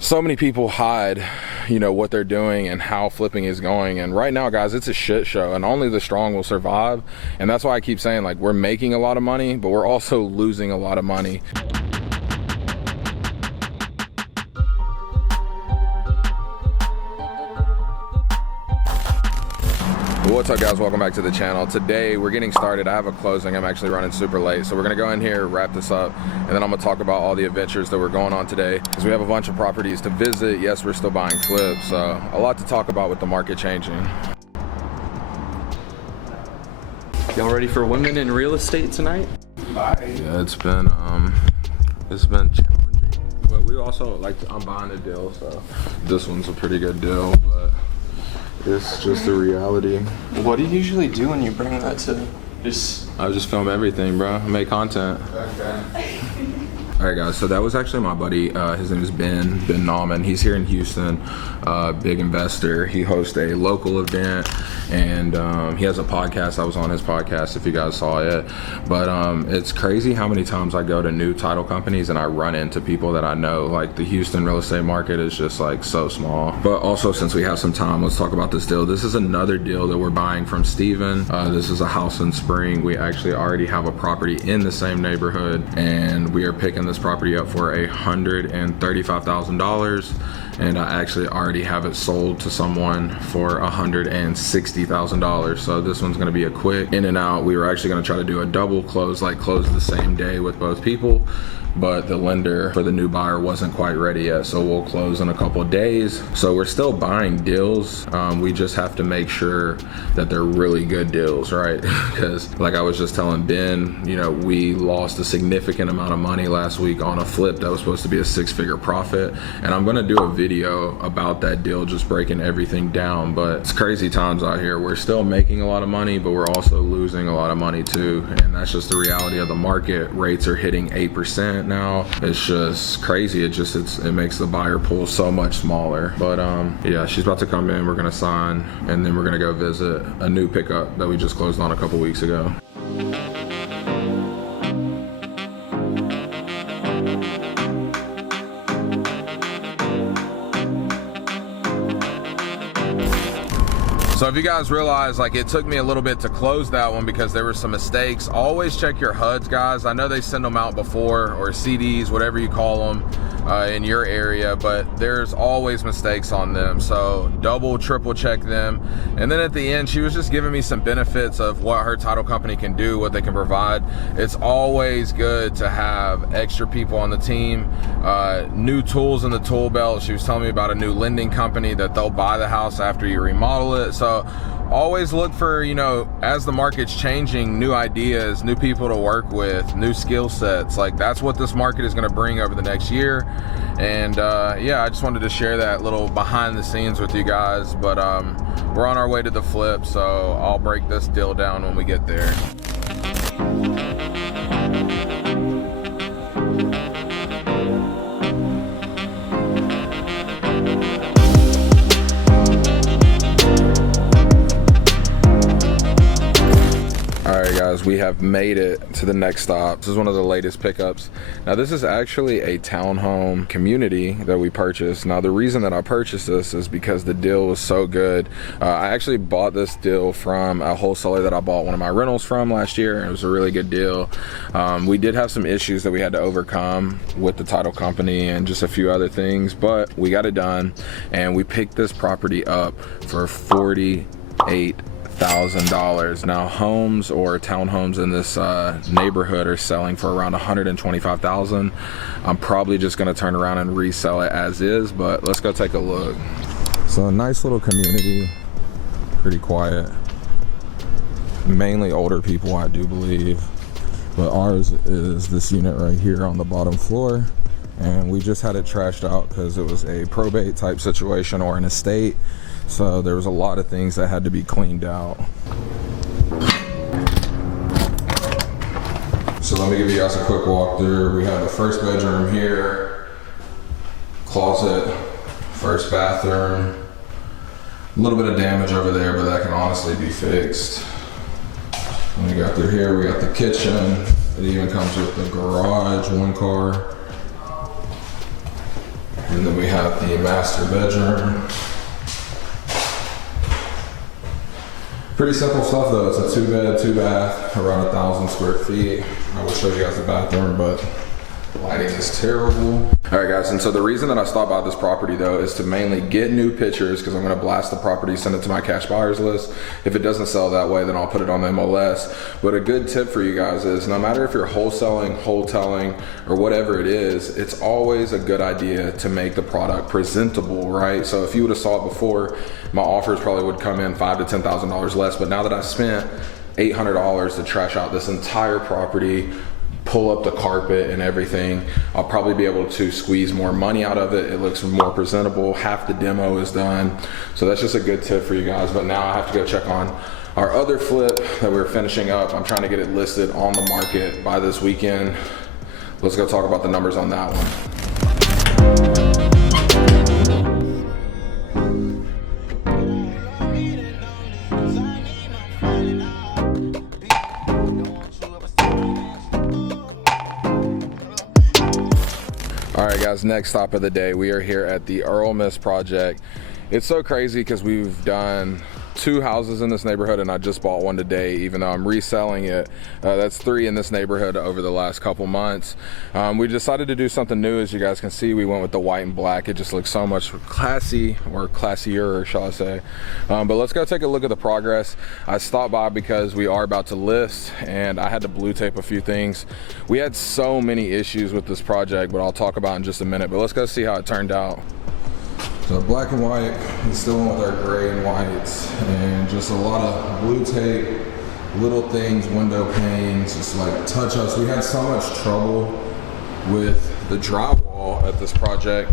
So many people hide, you know, what they're doing and how flipping is going. And right now, guys, it's a shit show, and only the strong will survive. And that's why I keep saying, like, we're making a lot of money, but we're also losing a lot of money. What's up, guys? Welcome back to the channel. Today we're getting started. I have a closing. I'm actually running super late, so we're gonna go in here, wrap this up, and then I'm gonna talk about all the adventures that we're going on today, because we have a bunch of properties to visit. Yes, we're still buying flips, so a lot to talk about with the market changing. Y'all ready for women in real estate tonight? Yeah, it's been challenging, but we also I'm buying a deal, so this one's a pretty good deal, but it's just the reality. What do you usually do when you bring that to I just film everything, bro. I make content. Okay. All right, guys, so that was actually my buddy. His name is Ben Nauman. He's here in Houston, big investor. He hosts a local event, and he has a podcast. I was on his podcast if you guys saw it. But it's crazy how many times I go to new title companies and I run into people that I know. Like, the Houston real estate market is just like so small. But also, since we have some time, let's talk about this deal. This is another deal that we're buying from Steven. This is a house in Spring. We actually already have a property in the same neighborhood, and we are picking this property up for $135,000, and I actually already have it sold to someone for $160,000. So this one's going to be a quick in and out. We were actually going to try to do a double close, like close the same day with both people, but the lender for the new buyer wasn't quite ready yet, so we'll close in a couple of days. So we're still buying deals. We just have to make sure that they're really good deals, right? Because like I was just telling Ben, you know, we lost a significant amount of money last week on a flip that was supposed to be a six-figure profit, and I'm gonna do a video about that deal, just breaking everything down. But it's crazy times out here. We're still making a lot of money, but we're also losing a lot of money too, and that's just the reality of the market. Rates are hitting 8% now. It's just crazy. It makes the buyer pool so much smaller. But yeah, she's about to come in. We're gonna sign, and then we're gonna go visit a new pickup that we just closed on a couple weeks ago. So if you guys realize, like, it took me a little bit to close that one because there were some mistakes. Always check your HUDs, guys. I know they send them out before, or CDs, whatever you call them in your area, but there's always mistakes on them. So double, triple check them. And then at the end, she was just giving me some benefits of what her title company can do, what they can provide. It's always good to have extra people on the team, new tools in the tool belt. She was telling me about a new lending company that they'll buy the house after you remodel it. So always look for, you know, as the market's changing, new ideas, new people to work with, new skill sets. Like, that's what this market is going to bring over the next year. And yeah, I just wanted to share that little behind the scenes with you guys. But we're on our way to the flip, so I'll break this deal down when we get there. Guys, we have made it to the next stop. This is one of the latest pickups. Now, this is actually a townhome community that we purchased. Now, the reason that I purchased this is because the deal was so good. I actually bought this deal from a wholesaler that I bought one of my rentals from last year. It was a really good deal. We did have some issues that we had to overcome with the title company and just a few other things, but we got it done, and we picked this property up for $48,000. Now, homes or townhomes in this neighborhood are selling for around $125,000. I'm probably just gonna turn around and resell it as is, but let's go take a look. So a nice little community, pretty quiet, mainly older people, I do believe, but ours is this unit right here on the bottom floor, and we just had it trashed out because it was a probate type situation or an estate. So there was a lot of things that had to be cleaned out. So let me give you guys a quick walkthrough. We have the first bedroom here, closet, first bathroom. A little bit of damage over there, but that can honestly be fixed. When we got through here, we got the kitchen. It even comes with the garage, one car. And then we have the master bedroom. Pretty simple stuff though. It's a 2-bed, 2-bath, around 1,000 square feet. I will show you guys the bathroom, but lighting is terrible. All right guys, and so the reason that I stopped by this property though is to mainly get new pictures, because I'm gonna blast the property, send it to my cash buyers list. If it doesn't sell that way, then I'll put it on the MLS. But a good tip for you guys is no matter if you're wholesaling, wholesaling, or whatever it is, it's always a good idea to make the product presentable, right? So if you would have saw it before, my offers probably would come in $5,000 to $10,000 less. But now that I spent $800 to trash out this entire property, pull up the carpet and everything, I'll probably be able to squeeze more money out of it. It looks more presentable. Half the demo is done. So that's just a good tip for you guys. But now I have to go check on our other flip that we're finishing up. I'm trying to get it listed on the market by this weekend. Let's go talk about the numbers on that one. All right guys, next stop of the day. We are here at the Earl Miss project. It's so crazy because we've done 2 houses in this neighborhood and I just bought one today, even though I'm reselling it. That's 3 in this neighborhood over the last couple months. We decided to do something new. As you guys can see, we went with the white and black. It just looks so much classy, or classier, shall I say. But let's go take a look at the progress. I stopped by because we are about to list and I had to blue tape a few things. We had so many issues with this project, but I'll talk about in just a minute. But let's go see how it turned out. So black and white, we still went with our gray and whites, and just a lot of blue tape, little things, window panes, just like touch-ups. We had so much trouble with the drywall at this project,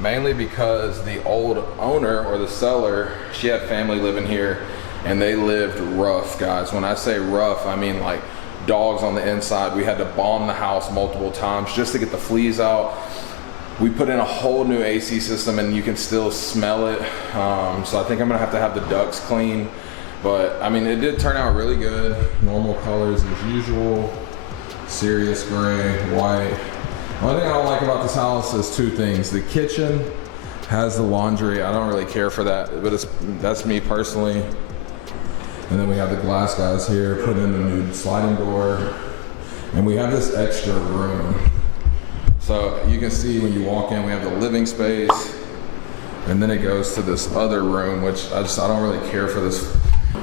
mainly because the old owner or the seller, she had family living here and they lived rough, guys. When I say rough, I mean like dogs on the inside. We had to bomb the house multiple times just to get the fleas out. We put in a whole new AC system and you can still smell it. So I think I'm gonna have to have the ducts clean. But I mean, it did turn out really good. Normal colors as usual. Serious gray, white. The only thing I don't like about this house is 2 things. The kitchen has the laundry. I don't really care for that, but that's me personally. And then we have the glass guys here, put in a new sliding door. And we have this extra room. So you can see when you walk in, we have the living space, and then it goes to this other room, which I don't really care for this.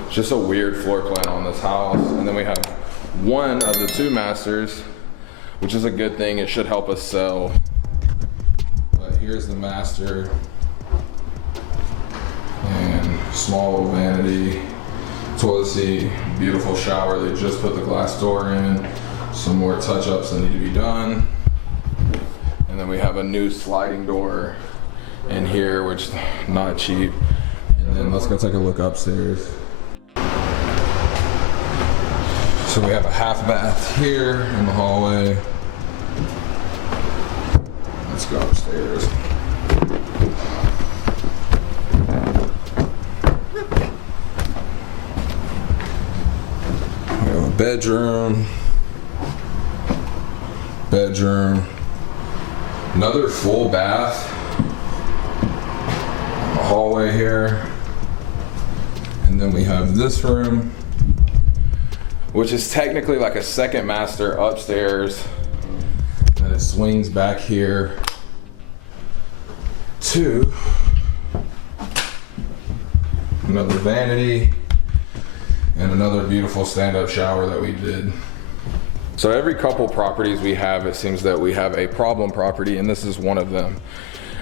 It's just a weird floor plan on this house. And then we have one of the 2 masters, which is a good thing. It should help us sell. But here's the master, and small little vanity, toilet seat, beautiful shower. They just put the glass door in. Some more touch-ups that need to be done. And then we have a new sliding door in here, which is not cheap. And then let's go take a look upstairs. So we have a half bath here in the hallway. Let's go upstairs. We have a bedroom. Another full bath. A hallway here. And then we have this room, which is technically like a second master upstairs. And it swings back here to another vanity and another beautiful stand-up shower that we did. So every couple properties we have, it seems that we have a problem property, and this is one of them.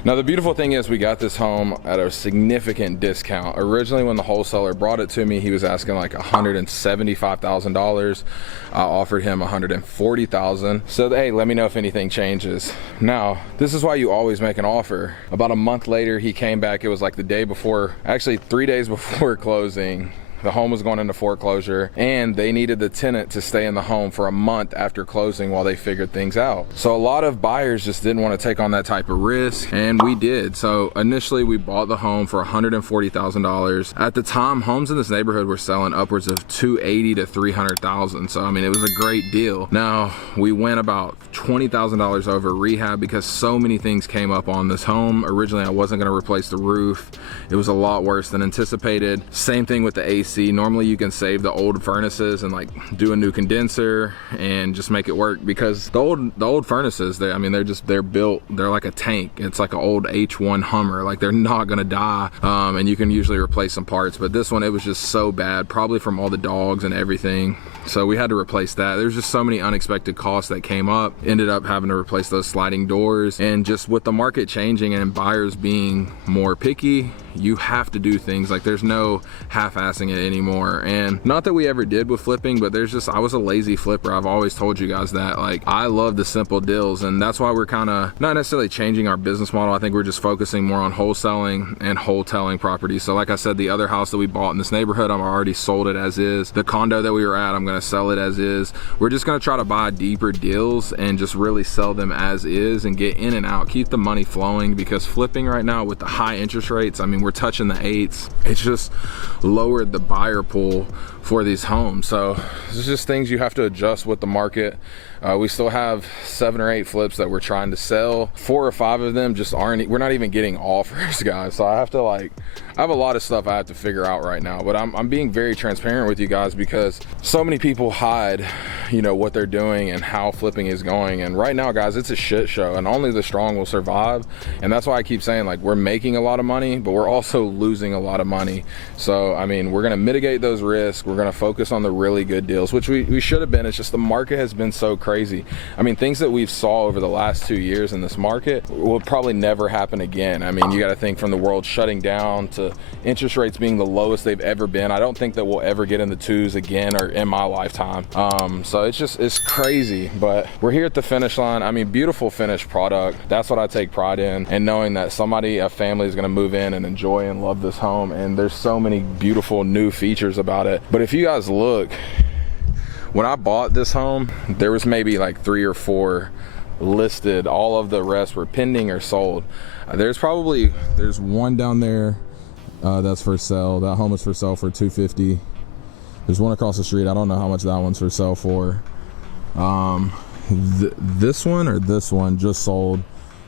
Now the beautiful thing is we got this home at a significant discount. Originally when the wholesaler brought it to me, he was asking like $175,000. I offered him $140,000. So hey, let me know if anything changes. Now, this is why you always make an offer. About a month later, he came back. It was like the day before, actually 3 days before closing. the home was going into foreclosure, and they needed the tenant to stay in the home for a month after closing while they figured things out. So a lot of buyers just didn't want to take on that type of risk, and we did. So initially we bought the home for $140,000. At the time, homes in this neighborhood were selling upwards of $280,000 to $300,000. So I mean, it was a great deal. Now we went about $20,000 over rehab because so many things came up on this home. Originally I wasn't going to replace the roof. It was a lot worse than anticipated. Same thing with the AC. Normally you can save the old furnaces and like do a new condenser and just make it work, because the old furnaces, they're built, they're like a tank. It's like an old H1 Hummer. Like, they're not gonna die, and you can usually replace some parts, but this one, it was just so bad, probably from all the dogs and everything. So we had to replace that. There's just so many unexpected costs that came up. Ended up having to replace those sliding doors, and just with the market changing and buyers being more picky, you have to do things. Like, there's no half-assing it anymore. And not that we ever did with flipping, but I was a lazy flipper. I've always told you guys that. Like, I love the simple deals, and that's why we're kind of not necessarily changing our business model. I think we're just focusing more on wholesaling and wholesaling properties. So like I said, the other house that we bought in this neighborhood, I've already sold it as is. The condo that we were at, I'm going to sell it as is. We're just going to try to buy deeper deals and just really sell them as is and get in and out, keep the money flowing, because flipping right now with the high interest rates, I mean, we're touching the 8s. It's just lowered the buyer pool for these homes. So it's just things you have to adjust with the market. We still have 7 or 8 flips that we're trying to sell. 4 or 5 of them just we're not even getting offers, guys. So I have a lot of stuff I have to figure out right now, but I'm being very transparent with you guys, because so many people hide, what they're doing and how flipping is going. And right now, guys, it's a shit show, and only the strong will survive. And that's why I keep saying, like, we're making a lot of money, but we're also losing a lot of money. So, I mean, we're going to mitigate those risks. We're going to focus on the really good deals, which we should have been. It's just the market has been so crazy. I mean, things that we've saw over the last 2 years in this market will probably never happen again. I mean, you got to think, from the world shutting down to interest rates being the lowest they've ever been. I don't think that we'll ever get in the 2s again, or in my lifetime. So it's crazy, but we're here at the finish line. I mean, beautiful finished product. That's what I take pride in, and knowing that a family is going to move in and enjoy and love this home. And there's so many beautiful new features about it. But if you guys look, when I bought this home, there was maybe like 3 or 4 listed. All of the rest were pending or sold. There's one down there that's for sale. That home is for sale for $250,000. There's one across the street. I don't know how much that one's for sale for. This one just sold,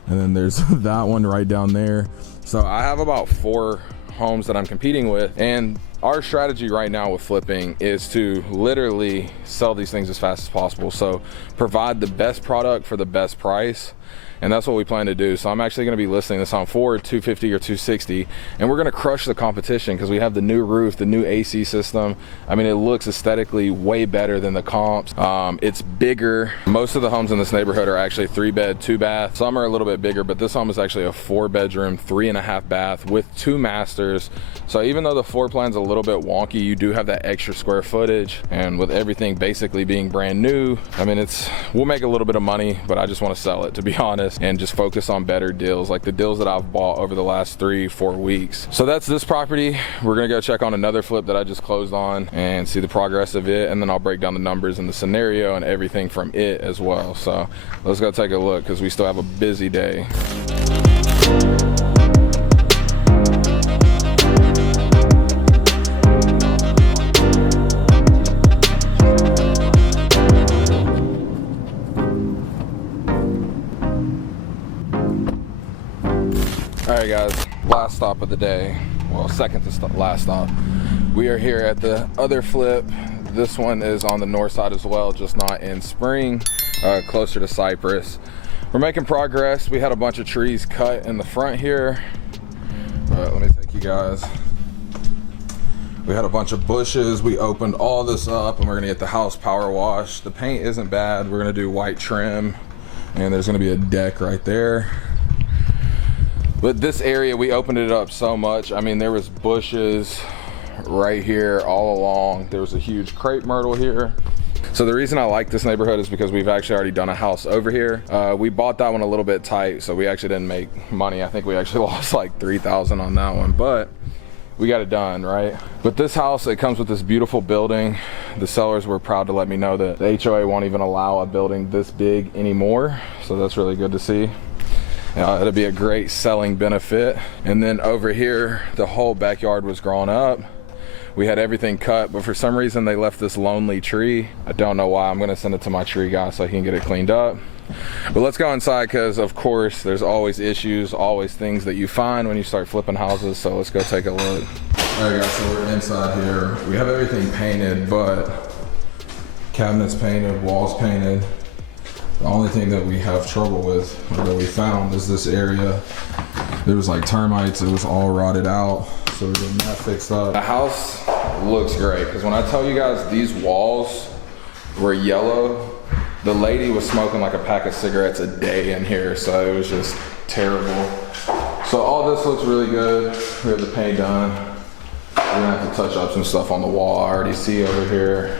and then there's that one right down there. So I have about 4 homes that I'm competing with, and our strategy right now with flipping is to literally sell these things as fast as possible. So provide the best product for the best price, and that's what we plan to do. So I'm actually going to be listing this on for $250,000 or $260,000, and we're going to crush the competition because we have the new roof, the new AC system. I mean, it looks aesthetically way better than the comps. It's bigger. Most of the homes in this neighborhood are actually 3-bed, 2-bath. Some are a little bit bigger, but this home is actually a 4-bedroom, 3.5 bath with 2 masters. So even though the floor plan's a little bit wonky, you do have that extra square footage, and with everything basically being brand new, I mean, we'll make a little bit of money, but I just want to sell it, to be honest, and just focus on better deals, like the deals that I've bought over the last 3-4 weeks. So that's this property. We're gonna go check on another flip that I just closed on and see the progress of it, and then I'll break down the numbers and the scenario and everything from it as well. So let's go take a look, because we still have a busy day. All right, guys, last stop of the day. Well, second to last stop. We are here at the other flip. This one is on the north side as well, just not in Spring, closer to Cypress. We're making progress. We had a bunch of trees cut in the front here. Let me take you guys. We had a bunch of bushes. We opened all this up, and we're gonna get the house power washed. The paint isn't bad. We're gonna do white trim, and there's gonna be a deck right there. But this area, we opened it up so much. I mean, there was bushes right here all along. There was a huge crepe myrtle here. So the reason I like this neighborhood is because we've actually already done a house over here. We bought that one a little bit tight, so we actually didn't make money. I think we actually lost like $3,000 on that one, but we got it done, right? But this house, it comes with this beautiful building. The sellers were proud to let me know that the HOA won't even allow a building this big anymore. So that's really good to see. It'll be a great selling benefit. And then over here, the whole backyard was grown up. We had everything cut, but for some reason they left this lonely tree. I don't know why. I'm gonna send it to my tree guy so he can get it cleaned up. But let's go inside, because of course there's always issues, always things that you find when you start flipping houses. So let's go take a look. All right guys, so we're inside here. We have everything painted, but cabinets painted, walls painted. The only thing that we have trouble with, or that we found, is this area. There was like termites, it was all rotted out. So we're getting that fixed up. The house looks great, because when I tell you guys these walls were yellow, the lady was smoking like a pack of cigarettes a day in here, so it was just terrible. So all this looks really good. We have the paint done. We're gonna have to touch up some stuff on the wall. I already see over here.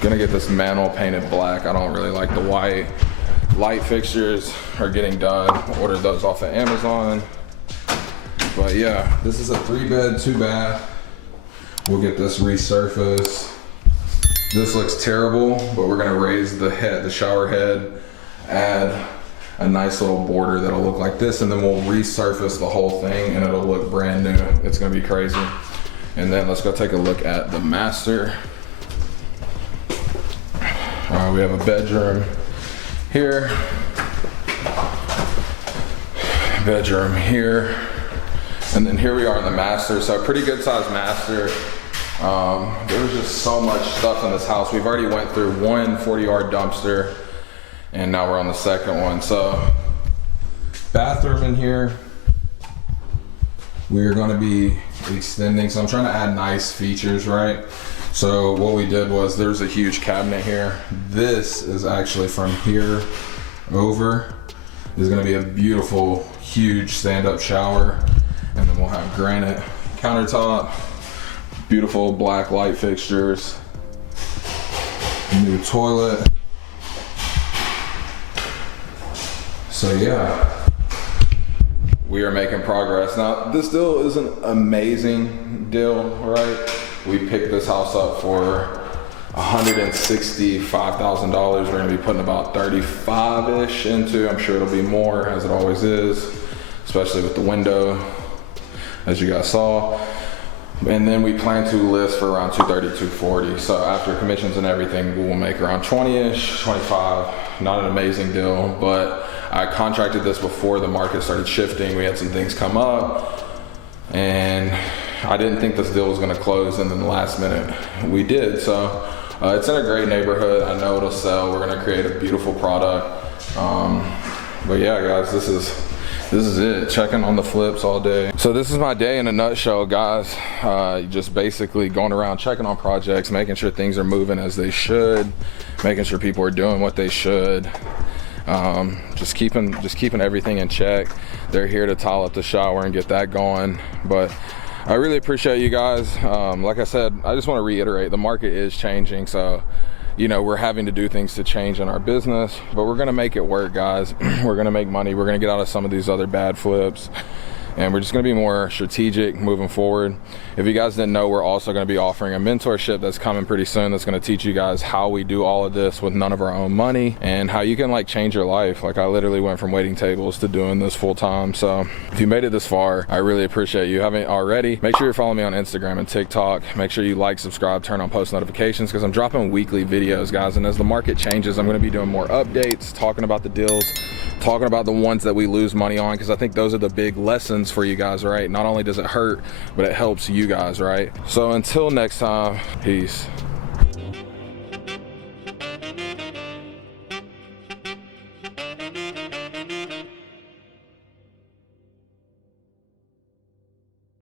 Gonna get this mantle painted black. I don't really like the white. Light fixtures are getting done. Ordered those off of Amazon. But yeah, this is a 3-bed, 2-bath. We'll get this resurfaced. This looks terrible, but we're gonna raise the head, the shower head, add a nice little border that'll look like this, and then we'll resurface the whole thing and it'll look brand new. It's gonna be crazy. And then let's go take a look at the master. We have a bedroom here, bedroom here, and then here we are in the master. So a pretty good sized master. There was just so much stuff in this house. We've already went through one 40-yard dumpster, and now we're on the second one. So bathroom in here, we're gonna be extending. So I'm trying to add nice features, right? So what we did was, there's a huge cabinet here. This is actually from here over. There's gonna be a beautiful, huge stand-up shower. And then we'll have granite countertop, beautiful black light fixtures, new toilet. So yeah, we are making progress. Now, this deal is an amazing deal, right? We picked this house up for $165,000. We're gonna be putting about 35-ish into. I'm sure it'll be more, as it always is, especially with the window, as you guys saw. And then we plan to list for around 230, 240. So after commissions and everything, we will make around 20-ish, 25. Not an amazing deal, but I contracted this before the market started shifting. We had some things come up, and I didn't think this deal was gonna close, and then the last minute we did. So it's in a great neighborhood. I know it'll sell. We're gonna create a beautiful product. But yeah, guys, this is it. Checking on the flips all day. So this is my day in a nutshell, guys. Just basically going around checking on projects, making sure things are moving as they should, making sure people are doing what they should. Just keeping everything in check. They're here to tile up the shower and get that going. But I really appreciate you guys. Like I said, I just want to reiterate, the market is changing. So, you know, we're having to do things to change in our business, but we're gonna make it work, guys. We're gonna make money. We're gonna get out of some of these other bad flips, and we're just gonna be more strategic moving forward. If you guys didn't know, we're also gonna be offering a mentorship that's coming pretty soon, that's gonna teach you guys how we do all of this with none of our own money, and how you can like change your life. Like, I literally went from waiting tables to doing this full time. So if you made it this far, I really appreciate you. Haven't already, make sure you're following me on Instagram and TikTok. Make sure you like, subscribe, turn on post notifications, because I'm dropping weekly videos, guys. And as the market changes, I'm gonna be doing more updates, talking about the deals, talking about the ones that we lose money on, because I think those are the big lessons for you guys, right? Not only does it hurt, but it helps you guys, right? So until next time, peace.